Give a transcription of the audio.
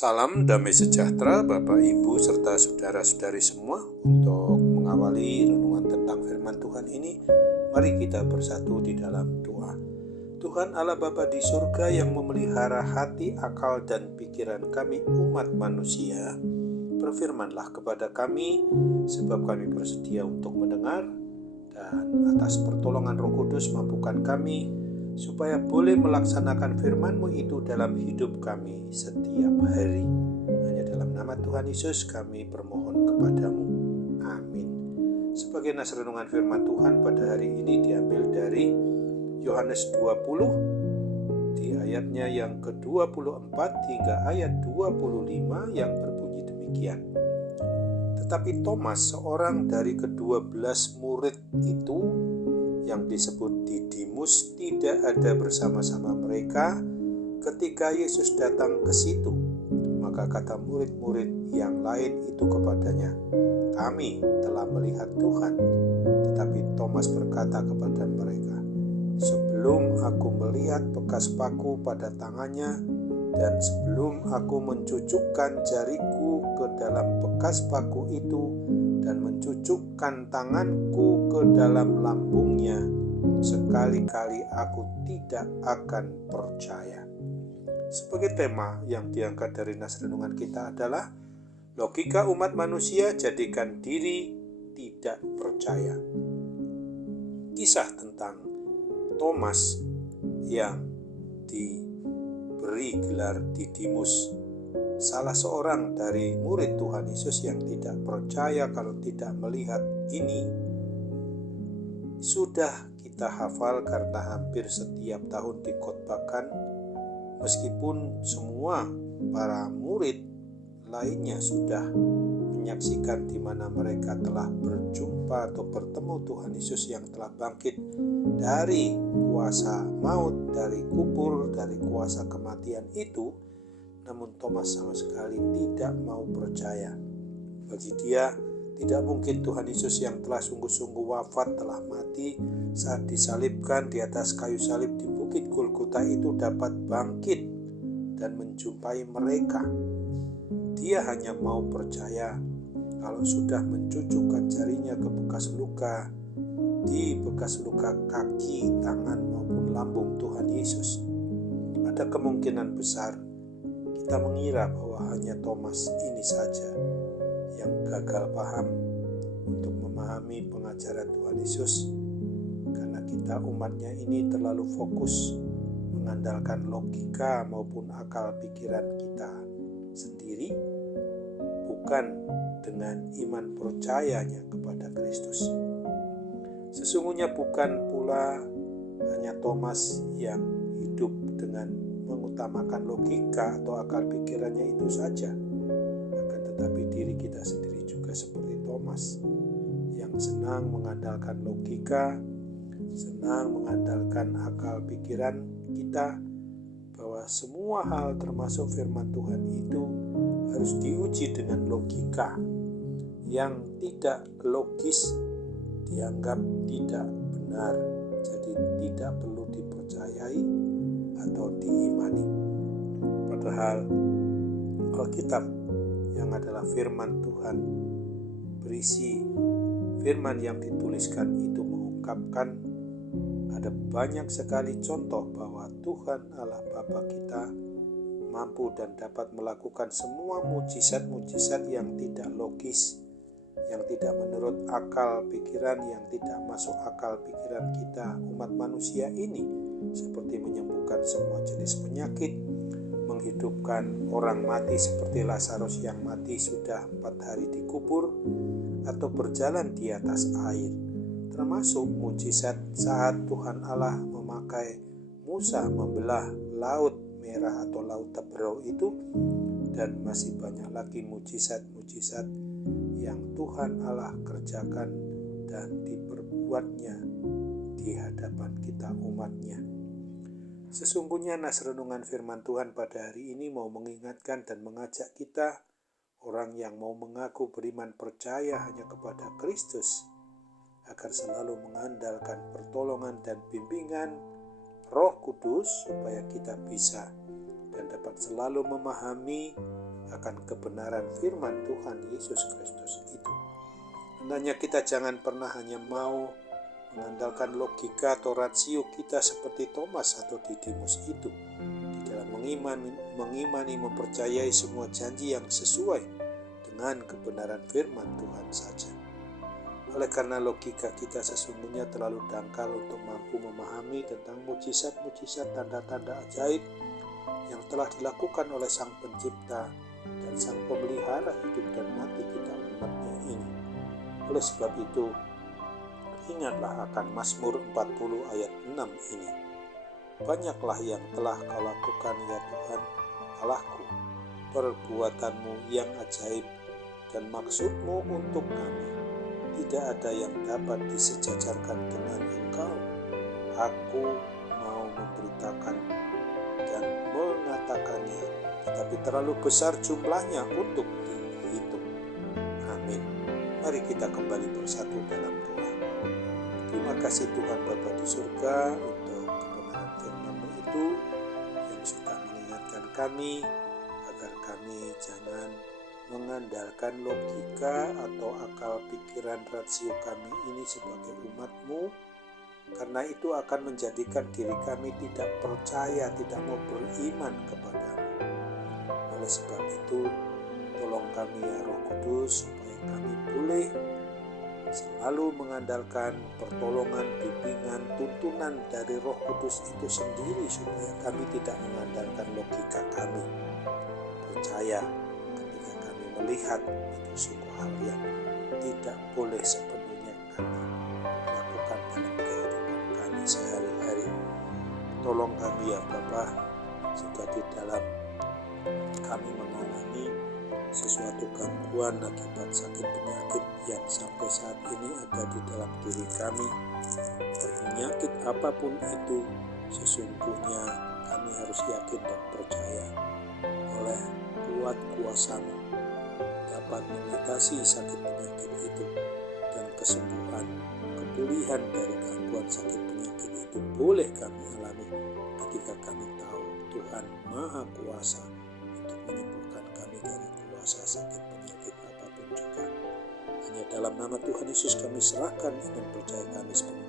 Salam damai sejahtera Bapak Ibu serta saudara-saudari semua. Untuk mengawali renungan tentang firman Tuhan ini, mari kita bersatu di dalam doa. Tuhan Allah Bapa di surga yang memelihara hati, akal, dan pikiran kami umat manusia, berfirmanlah kepada kami, sebab kami bersedia untuk mendengar, dan atas pertolongan Roh Kudus mampukan kami supaya boleh melaksanakan firman-Mu itu dalam hidup kami setiap hari. Hanya dalam nama Tuhan Yesus kami bermohon kepadamu. Amin. Sebagai nas renungan firman Tuhan pada hari ini diambil dari Yohanes 20 di ayatnya yang ke-24 hingga ayat 25 yang berbunyi demikian. Tetapi Thomas, seorang dari ke-12 murid itu, yang disebut Didimus, tidak ada bersama-sama mereka ketika Yesus datang ke situ. Maka kata murid-murid yang lain itu kepadanya, "Kami telah melihat Tuhan." Tetapi Thomas berkata kepada mereka, "Sebelum aku melihat bekas paku pada tangannya, dan sebelum aku mencucukkan jariku ke dalam bekas paku itu, dan mencucukkan tanganku ke dalam lambungnya, sekali-kali aku tidak akan percaya." Sebagai tema yang diangkat dari nas renungan kita adalah logika umat manusia jadikan diri tidak percaya. Kisah tentang Thomas yang diberi gelar Didimus, salah seorang dari murid Tuhan Yesus yang tidak percaya kalau tidak melihat ini, sudah kita hafal karena hampir setiap tahun dikhotbahkan, meskipun semua para murid lainnya sudah menyaksikan di mana mereka telah berjumpa atau bertemu Tuhan Yesus yang telah bangkit dari kuasa maut, dari kubur, dari kuasa kematian itu. Namun Thomas sama sekali tidak mau percaya. Bagi dia tidak mungkin Tuhan Yesus yang telah sungguh-sungguh wafat, telah mati saat disalibkan di atas kayu salib di Bukit Golgota itu dapat bangkit dan menjumpai mereka. Dia hanya mau percaya kalau sudah mencucukkan jarinya ke bekas luka, di bekas luka kaki, tangan maupun lambung Tuhan Yesus. Ada kemungkinan besar kita mengira bahwa hanya Thomas ini saja yang gagal paham untuk memahami pengajaran Tuhan Yesus, karena kita umatnya ini terlalu fokus mengandalkan logika maupun akal pikiran kita sendiri, bukan dengan iman percayanya kepada Kristus. Sesungguhnya bukan pula hanya Thomas yang hidup dengan mengutamakan logika atau akal pikirannya itu saja, akan tetapi diri kita sendiri juga seperti Thomas yang senang mengandalkan logika, senang mengandalkan akal pikiran kita, bahwa semua hal termasuk firman Tuhan itu harus diuji dengan logika. Yang tidak logis dianggap tidak benar, jadi tidak perlu dipercayai atau diimani. Padahal Alkitab yang adalah firman Tuhan berisi firman yang dituliskan itu mengungkapkan ada banyak sekali contoh bahwa Tuhan Allah Bapa kita mampu dan dapat melakukan semua mujizat-mujizat yang tidak logis, yang tidak menurut akal pikiran, yang tidak masuk akal pikiran kita umat manusia ini, seperti menyembuhkan semua jenis penyakit, menghidupkan orang mati seperti Lazarus yang mati sudah 4 hari dikubur, atau berjalan di atas air, termasuk mujizat saat Tuhan Allah memakai Musa membelah laut merah atau laut Teberau itu, dan masih banyak lagi mujizat-mujizat yang Tuhan Allah kerjakan dan diperbuatnya di hadapan kita umatnya. Sesungguhnya nas renungan firman Tuhan pada hari ini mau mengingatkan dan mengajak kita, orang yang mau mengaku beriman percaya hanya kepada Kristus, agar selalu mengandalkan pertolongan dan bimbingan Roh Kudus supaya kita bisa dan dapat selalu memahami akan kebenaran firman Tuhan Yesus Kristus itu. Hendaknya kita jangan pernah hanya mau mengandalkan logika atau rasio kita seperti Thomas atau Didimus itu di dalam mengimani mempercayai semua janji yang sesuai dengan kebenaran firman Tuhan saja. Oleh karena logika kita sesungguhnya terlalu dangkal untuk mampu memahami tentang mujizat-mujizat tanda-tanda ajaib yang telah dilakukan oleh Sang Pencipta dan Sang Pemelihara hidup dan mati kita umatnya ini. Oleh sebab itu, ingatlah akan Mazmur 40 ayat 6 ini. Banyaklah yang telah kau lakukan ya Tuhan Allahku, perbuatanmu yang ajaib dan maksudmu untuk kami. Tidak ada yang dapat disejajarkan dengan Engkau. Aku mau memberitakan dan mengatakannya, tetapi terlalu besar jumlahnya untuk dihitung. Amin. Mari kita kembali bersatu dalam doa. Terima kasih Tuhan Bapa di surga untuk kebenaran firman-Mu itu yang sudah mengingatkan kami agar kami jangan mengandalkan logika atau akal pikiran rasio kami ini sebagai umat-Mu, karena itu akan menjadikan diri kami tidak percaya, tidak mau beriman kepadamu. Oleh sebab itu, tolong kami ya Roh Kudus supaya kami boleh selalu mengandalkan pertolongan, bimbingan, tuntunan dari Roh Kudus itu sendiri, supaya kami tidak mengandalkan logika kami. Percaya ketika kami melihat itu sungguh hal yang tidak boleh sepenuhnya kami lakukan dalam kehidupan kami sehari-hari. Tolong kami ya Bapa, jika di dalam kami mengalami sesuatu gangguan akibat sakit penyakit yang sampai saat ini ada di dalam diri kami, penyakit apapun itu, sesungguhnya kami harus yakin dan percaya oleh kuat kuasa-Mu dapat mengatasi sakit penyakit itu, dan kesembuhan, kepulihan dari gangguan sakit penyakit itu boleh kami alami ketika kami tahu Tuhan Maha Kuasa untuk menyembuhkan kami dari kuasa sakit penyakit apapun juga. Hanya dalam nama Tuhan Yesus kami serahkan iman percaya kami sepenuhnya.